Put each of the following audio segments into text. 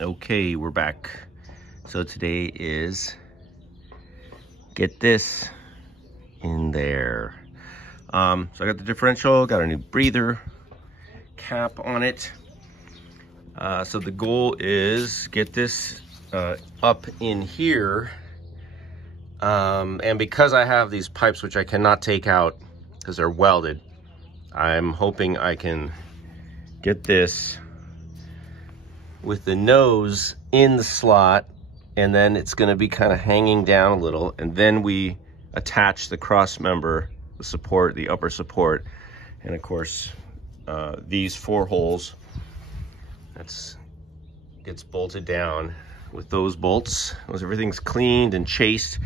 Okay, we're back. So today is get this in there. So I got the differential, got a new breather cap on it. So the goal is get this up in here. And because I have these pipes which I cannot take out because they're welded, I'm hoping I can get this with the nose in the slot, and then it's going to be kind of hanging down a little, and then we attach the cross member, the support, the upper support, and of course these 4 holes, gets bolted down with those bolts. Everything's cleaned and chased,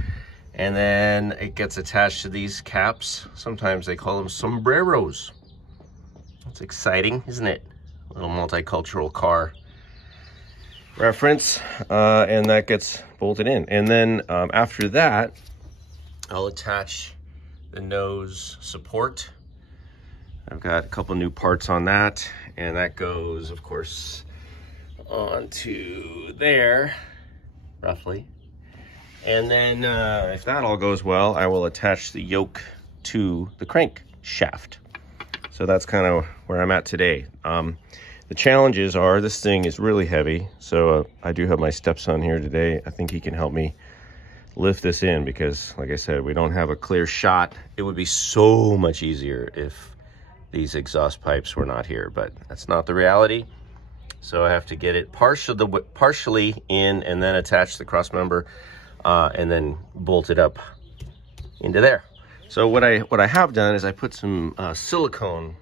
and then it gets attached to these caps. Sometimes they call them sombreros. That's exciting, isn't it? A little multicultural car reference, and that gets bolted in. And then after that, I'll attach the nose support. I've got a couple new parts on that, and that goes, of course, onto there, roughly. And then if that all goes well, I will attach the yoke to the crank shaft. So that's kind of where I'm at today. The challenges are, this thing is really heavy, so I do have my stepson here today. I think he can help me lift this in because, like I said, we don't have a clear shot. It would be so much easier if these exhaust pipes were not here, but that's not the reality. So I have to get it partially in and then attach the cross member and then bolt it up into there. So what I have done is I put some silicone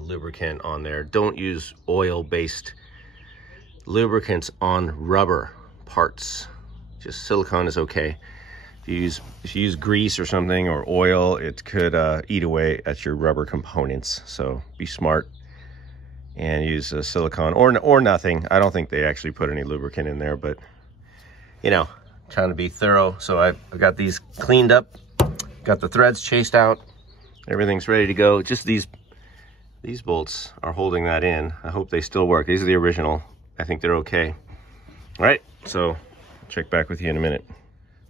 lubricant on there. Don't use oil-based lubricants on rubber parts. Just silicone is okay. If you use grease or something or oil, it could eat away at your rubber components. So be smart and use silicone or nothing. I don't think they actually put any lubricant in there, but you know, trying to be thorough. So I've got these cleaned up, got the threads chased out, everything's ready to go. Just these bolts are holding that in. I hope they still work. These are the original. I think they're okay. All right, so I'll check back with you in a minute.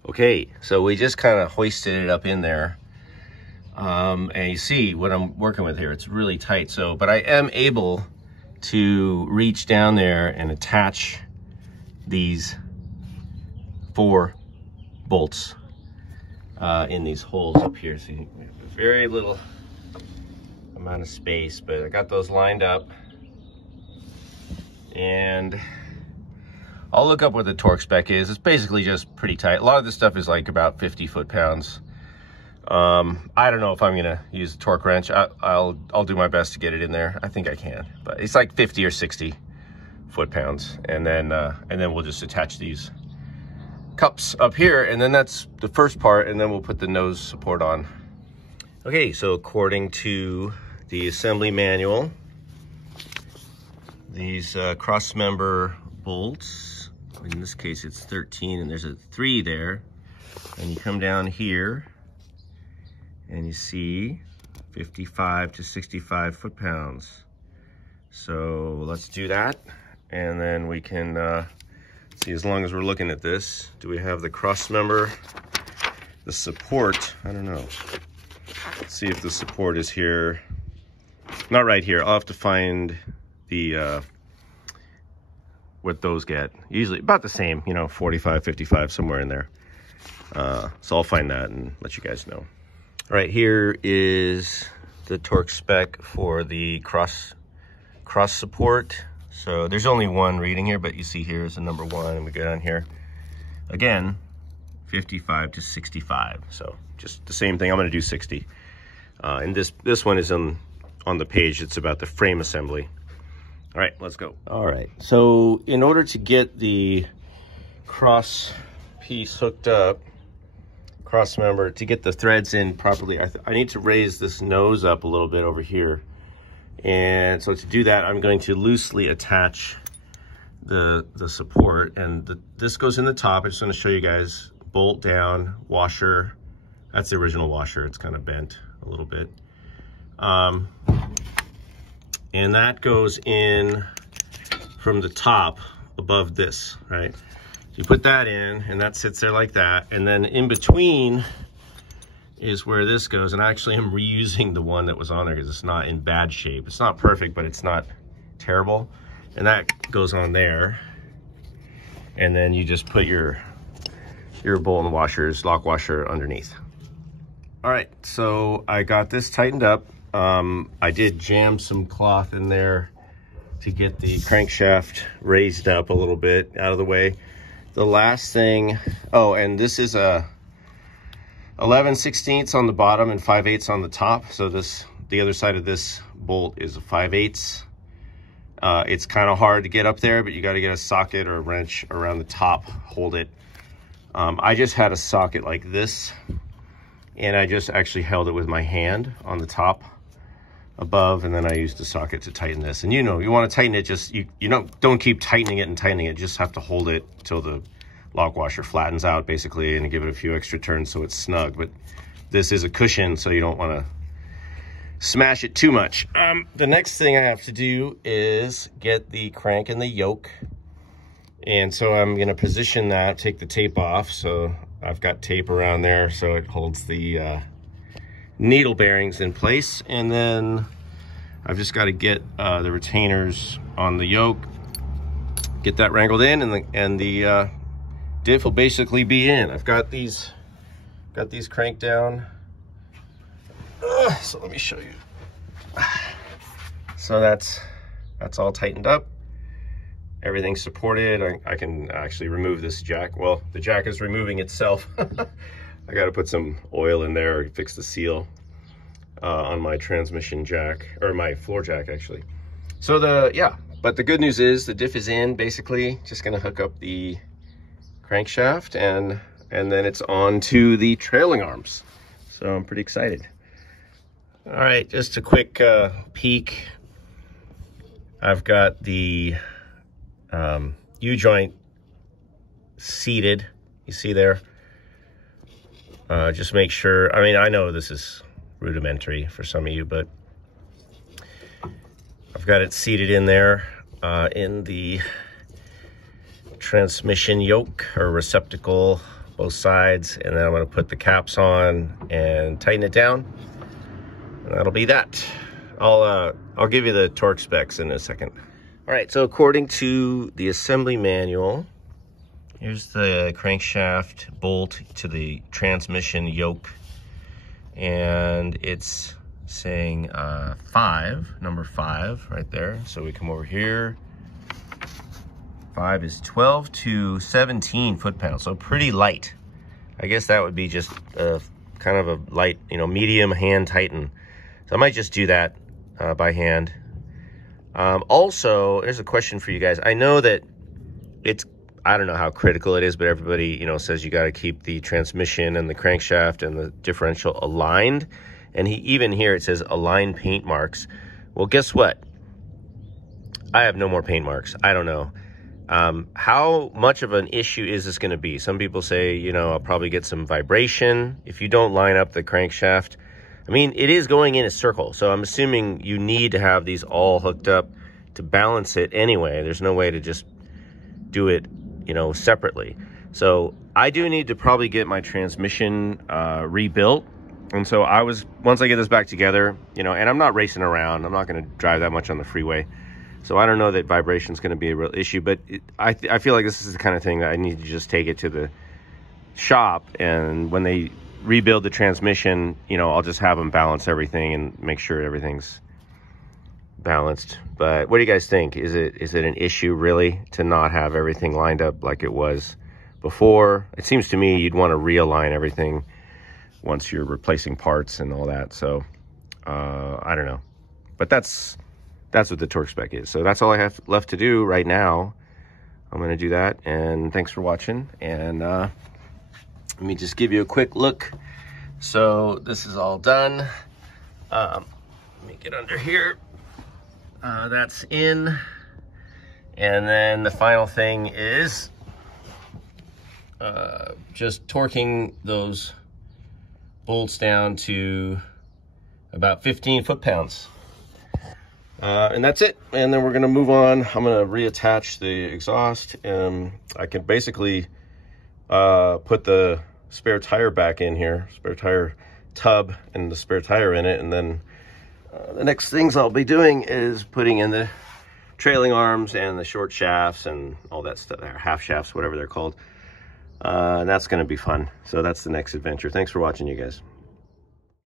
Okay, so we just kind of hoisted it up in there. And you see what I'm working with here. It's really tight. So, but I am able to reach down there and attach these 4 bolts in these holes up here. So you have very little amount of space, but I got those lined up, and I'll look up what the torque spec is. It's basically just pretty tight. A lot of this stuff is like about 50 foot-pounds. I don't know if I'm gonna use a torque wrench. I'll do my best to get it in there. I think I can, but it's like 50 or 60 foot-pounds, and then we'll just attach these cups up here, and then that's the first part, and then we'll put the nose support on. Okay, so according to the assembly manual, these cross member bolts, in this case it's 13 and there's a 3 there, and you come down here and you see 55 to 65 foot-pounds. So let's do that, and then we can see, as long as we're looking at this, do we have the cross member, the support? I don't know. Let's see if the support is here. Not right here. I'll have to find the what those get. Usually about the same, you know, 45, 55, somewhere in there. So I'll find that and let you guys know. All right, here is the torque spec for the cross support. So there's only one reading here, but you see here is the number 1, and we go down here again, 55 to 65. So just the same thing. I'm going to do 60. And this one is on the page. It's about the frame assembly. All right, let's go. All right, so in order to get the cross piece hooked up, cross member, to get the threads in properly, I need to raise this nose up a little bit over here. And so to do that, I'm going to loosely attach the support, and this goes in the top. I just want to show you guys, bolt down, washer. That's the original washer. It's kind of bent a little bit. And that goes in from the top above this, right? You put that in, and that sits there like that. And then in between is where this goes. And I actually am reusing the one that was on there because it's not in bad shape. It's not perfect, but it's not terrible. And that goes on there. And then you just put your bolt and washers, lock washer underneath. All right, so I got this tightened up. I did jam some cloth in there to get the crankshaft raised up a little bit out of the way. The last thing, oh, and this is a 11/16 on the bottom and 5/8 on the top. So the other side of this bolt is a 5/8. It's kind of hard to get up there, but you got to get a socket or a wrench around the top, hold it. I just had a socket like this, and I just actually held it with my hand on the top above, and then I used the socket to tighten this. And you know, you want to tighten it, just you don't keep tightening it and tightening it, just have to hold it till the lock washer flattens out basically, and give it a few extra turns so it's snug. But this is a cushion, so you don't want to smash it too much. The next thing I have to do is get the crank and the yoke. And so I'm going to position that, take the tape off. So I've got tape around there so it holds the needle bearings in place. And then I've just got to get the retainers on the yoke, get that wrangled in, and the diff will basically be in. I've got these cranked down. So let me show you. So that's all tightened up. Everything's supported. I can actually remove this jack. Well, the jack is removing itself. I got to put some oil in there or fix the seal on my transmission jack, or my floor jack actually. So but the good news is the diff is in basically. Just going to hook up the crankshaft and then it's on to the trailing arms. So I'm pretty excited. All right, just a quick peek. I've got the U-joint seated, you see there. Just make sure, I mean, I know this is rudimentary for some of you, but I've got it seated in there in the transmission yoke or receptacle, both sides, and then I'm going to put the caps on and tighten it down. And that'll be that. I'll give you the torque specs in a second. All right, so according to the assembly manual, here's the crankshaft bolt to the transmission yoke, and it's saying number 5 right there. So we come over here. 5 is 12 to 17 foot-pounds, so pretty light. I guess that would be just kind of a light, medium hand tighten. So I might just do that by hand. Also, there's a question for you guys. I know that I don't know how critical it is, but everybody, says you got to keep the transmission and the crankshaft and the differential aligned. And even here it says align paint marks. Well, guess what? I have no more paint marks. I don't know. How much of an issue is this going to be? Some people say, I'll probably get some vibration if you don't line up the crankshaft. I mean, it is going in a circle, so I'm assuming you need to have these all hooked up to balance it anyway. There's no way to just do it, separately. So I do need to probably get my transmission rebuilt. And so once I get this back together, and I'm not racing around. I'm not going to drive that much on the freeway. So I don't know that vibration is going to be a real issue, but I feel like this is the kind of thing that I need to just take it to the shop, and when they rebuild the transmission, I'll just have them balance everything and make sure everything's balanced. But what do you guys think? Is it an issue really to not have everything lined up like it was before? It seems to me you'd want to realign everything once you're replacing parts and all that. So I don't know, but that's what the torque spec is. So that's all I have left to do right now. I'm going to do that, and thanks for watching. And let me just give you a quick look. So this is all done. Let me get under here. That's in. And then the final thing is just torquing those bolts down to about 15 foot-pounds. And that's it. And then we're going to move on. I'm going to reattach the exhaust. I can basically put the spare tire back in here, spare tire tub and the spare tire in it. And then the next things I'll be doing is putting in the trailing arms and the short shafts and all that stuff, or half shafts, whatever they're called. And that's going to be fun. So that's the next adventure. Thanks for watching, you guys.